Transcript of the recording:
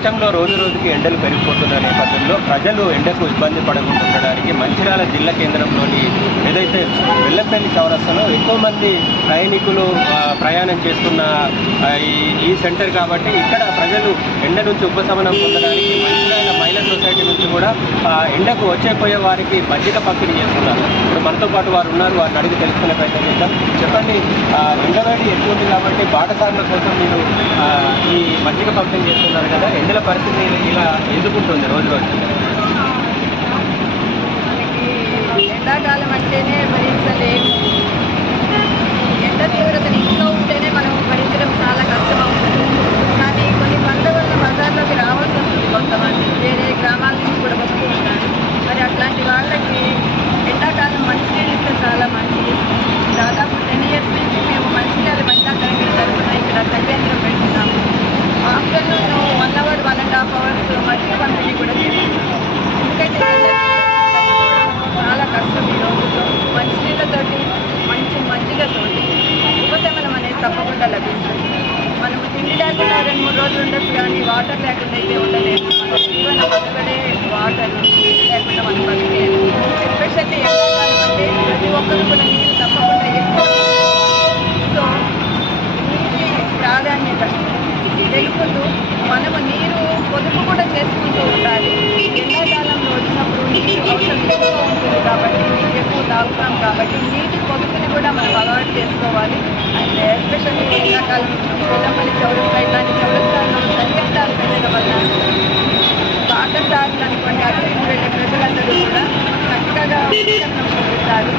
రాష్ట్రంలో రోజు రోజుకి ఎండలు పెరిగిపోతున్న నేపథ్యంలో ప్రజలు ఎండకు ఇబ్బంది పడకుండా ఉండడానికి మంచిర్యాల జిల్లా కేంద్రంలోని ఏదైతే వెల్లంపల్లి చౌరస్తాలో ఎక్కువ మంది ప్రయాణికులు ప్రయాణం చేస్తున్న ఈ సెంటర్ కాబట్టి ఇక్కడ ప్రజలు ఎండ నుంచి ఉపశమనం పొందడానికి మంచిర్యాల మహిళా సొసైటీ నుంచి కూడా ఎండకు వచ్చేపోయే వారికి మజ్జిగ పంపిణీ చేస్తున్నారు. ఇప్పుడు మనతో పాటు వారు ఉన్నారు, వారిని అడిగి తెలుసుకునే ప్రయత్నం చేద్దాం. చెప్పండి, ఎండవేడి ఎక్కువ ఉంది కాబట్టి బాటసార్ల కోసం మీరు ఈ మజ్జిగ పంపిణీ చేస్తున్నారు కదా, ఎండల పరిస్థితి ఇలా ఎందుకుంటుంది రోజు రోజు? మనకి ఎండాకాలం అంటేనే భరించలేము. ఎండ తీవ్రతను ఇంట్లో ఉంటేనే మనం భరించడం చాలా కష్టం అవుతుంది. కానీ కొన్ని పనుల వల్ల బజార్లోకి రావాల్సి వస్తుంది. కొంతమంది వేరే గ్రామాల నుంచి కూడా వస్తూ ఉంటారు. మరి అట్లాంటి వాళ్ళకి ఎండాకాలం మంచినీళ్ళు ఇస్తే చాలా మంచిది. దాదాపు 10 years నుంచి మేము మంచిర్యాల మహిళా కమిటీ తరఫున ఇక్కడ సత్యంత్రం పెడుతున్నాము. ఆఫ్టర్నూన్ 1 hour 1.5 hours మజ్జిగ పంపిణీ కూడా చేస్తున్నాము. ఎందుకంటే చాలా కష్టం ఈ రోజుల్లో. మంచినీళ్ళతోటి మంచి మజ్జిగతోటి ఉపశమనం అనేది తప్పకుండా లభిస్తుంది. మనము తిండి లేకుండా 2-3 రోజులు ఉండొచ్చు, కానీ వాటర్ లేకుండా అయితే ఉండలేదు. మన జీవన బతుకడే వాటర్, నీళ్ళు లేకుండా మనం బతికేది. ఎస్పెషల్లీ ఎండాకాలం అంటే ప్రతి ఒక్కరు కూడా నీళ్ళు తప్పకుండా ఎక్కువ. సో నీటి ప్రాధాన్యత తెలుపుతూ మనము నీరు పొదుపు కూడా చేసుకుంటూ ఉండాలి. ఎండాకాలంలో వచ్చినప్పుడు నీరు అవసరం ఎక్కువ ఉంటుంది కాబట్టి నీరు ఎక్కువ తాగుతాం కాబట్టి నీటి పొదుపుని కూడా మనం అలవాటు చేసుకోవాలి. అండ్ ఎస్పెషల్లీ ఎండాకాలం వెల్లంపల్లి చౌరస్తా ఇట్లాంటి చౌరస్తాల్లో చలివేంద్రాలు పెట్టడం వల్ల పాఠశాలలు అనుకోండి, అటు ఇటు వెళ్ళే ప్రజలందరూ కూడా చక్కగా ఉపశమనం పొందుతారు.